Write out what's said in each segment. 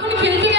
যখন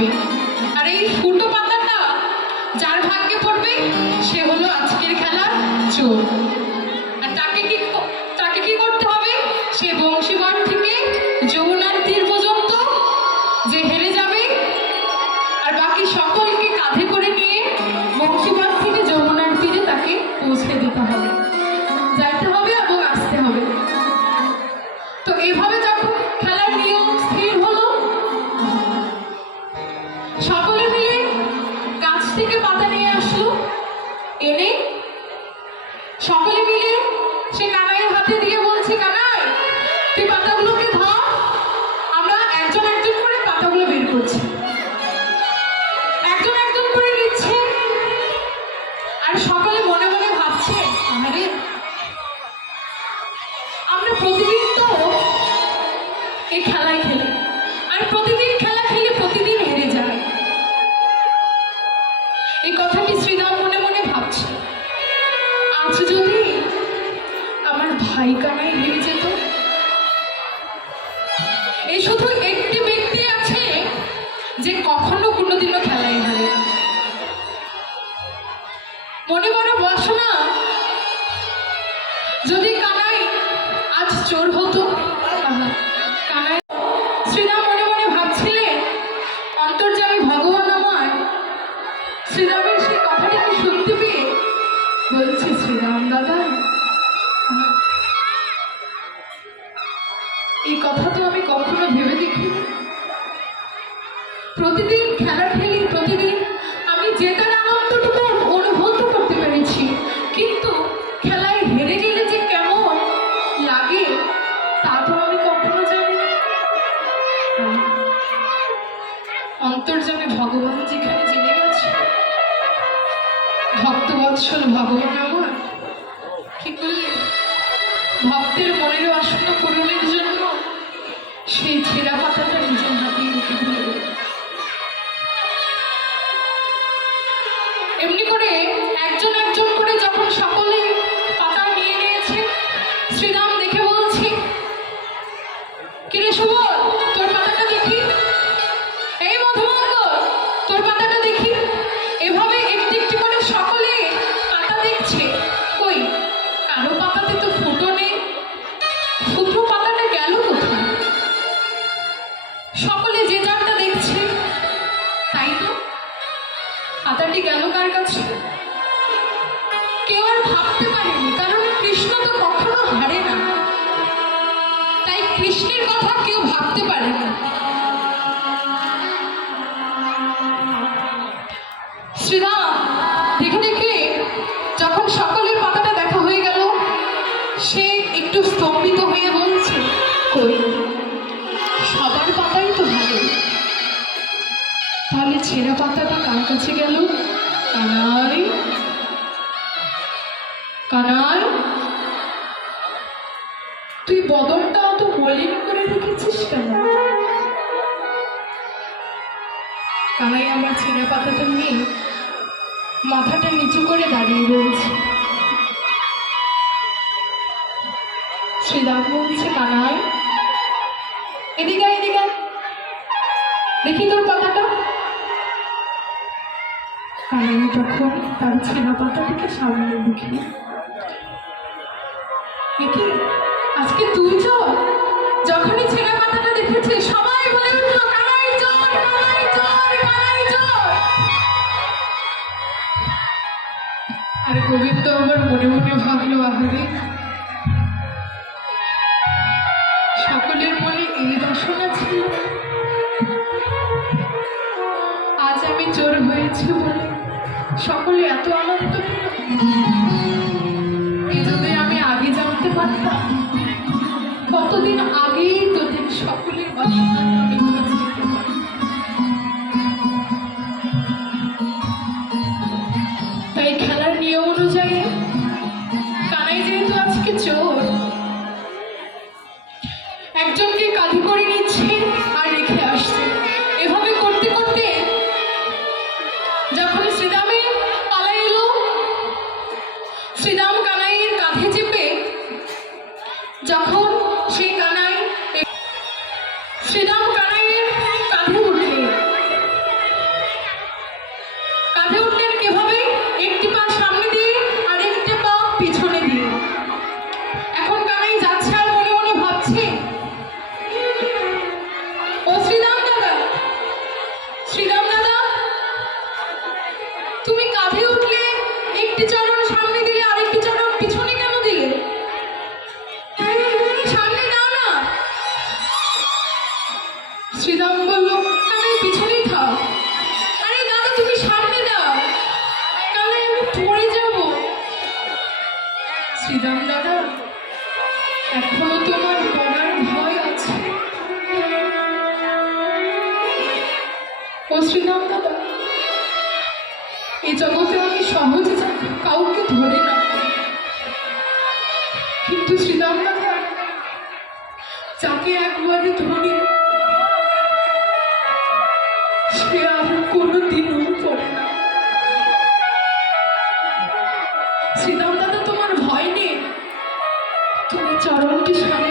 থাকবে আর এই ফুটো পাতাটা যার ভাগ্যে পড়বে, সে হলো আজকের খেলার চোর। আর তাকে কি সকলে মিলে গাছ থেকে পাতা নিয়ে আসলো। এনে শ্রীরামের সেই কথাটাকে শুনতে পেয়ে বলছে শ্রীরাম, দাদা, এই কথা তো আমি কখনো ভেবে দেখিনি। প্রতিদিন খেলা খেলি, প্রতিদিন আমি জেতার আনন্দটুকু অনুভব করতে পেরেছি। কিন্তু খেলায় হেরে গেলে যে কেমন লাগে, তা তো আমি কখনো জানি অন্তর্জামে ভগবান যেখানে জেনে গেছে ভক্তবৎসল ভগবান আমার। কি করলেন ভক্তের মনের আসন্ন পূরণের জন্য সেই ছেঁড়া পাতাটা নিজের হাতে রেখে দিলেন শ্রীরাম, দেখে দেখে যখন সকলের পাতাটা দেখা হয়ে গেল, সে একটু স্তম্ভিত হয়ে বলছে, কই, সবার পাতাই তো ভালো। তাহলে ছেঁড়া পাতাটা কার কাছে গেল? কানাই? কানাই? তুই বদনটা অত মলিন করে রেখেছিস কেন? কানাই আমার ছেঁড়া পাতাটা নিয়ে মাথাটা নিচু করে দাঁড়িয়ে রয়েছে। শ্রীরাম বলছে, কানাই, এদিকে এদিকে দেখি তোর কথাটা কানাই তখন তার ছেঁড়া পাতাটিকে সামনে দেখি দেখি আজকে তুই যখনই ছেঁড়া পাতাটা দেখেছে সবাই বলে উঠল গোবিন্দ আমার মনে মনে ভাবলো আহারে। সকলের মনে এই বাসনা ছিল। আজ আমি চোর হয়েছি বলে সকলে এত আনন্দ পেল যদি আমি আগে জানতে পারতাম। কতদিন আগেই সহজে কাউকে ধরে না কিন্তু শ্রীরামনাথা যাকে একবারে ধরে, সে আর কোনোদিনও পড়ে না। শ্রীরাম তোমার ভয় নেই? তুমি চরণটি সামনে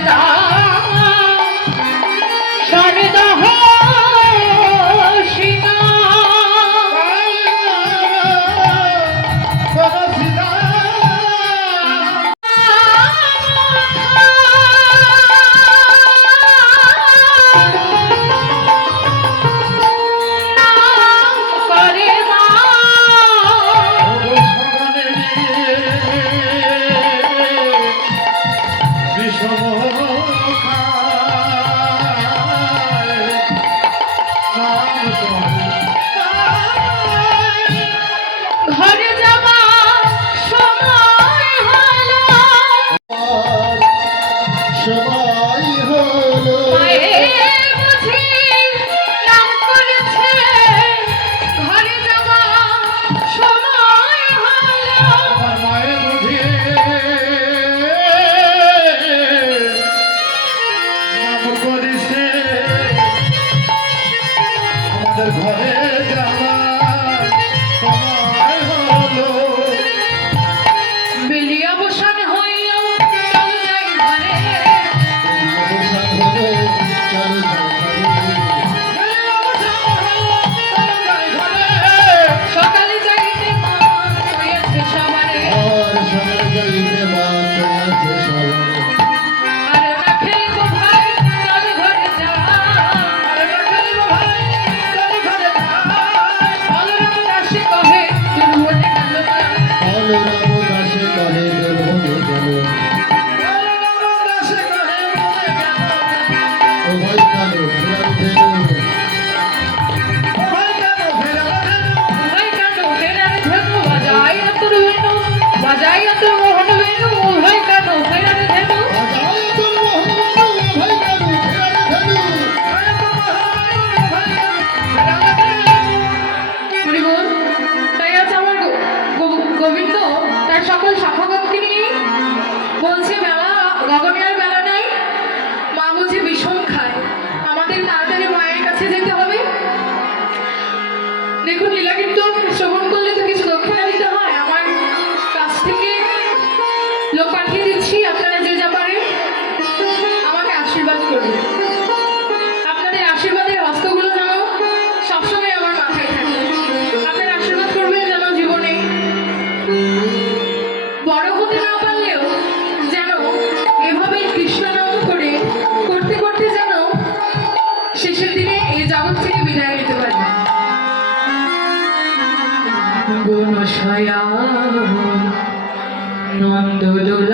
Allah. Kaya to Nanda Dola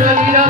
ঢালিরা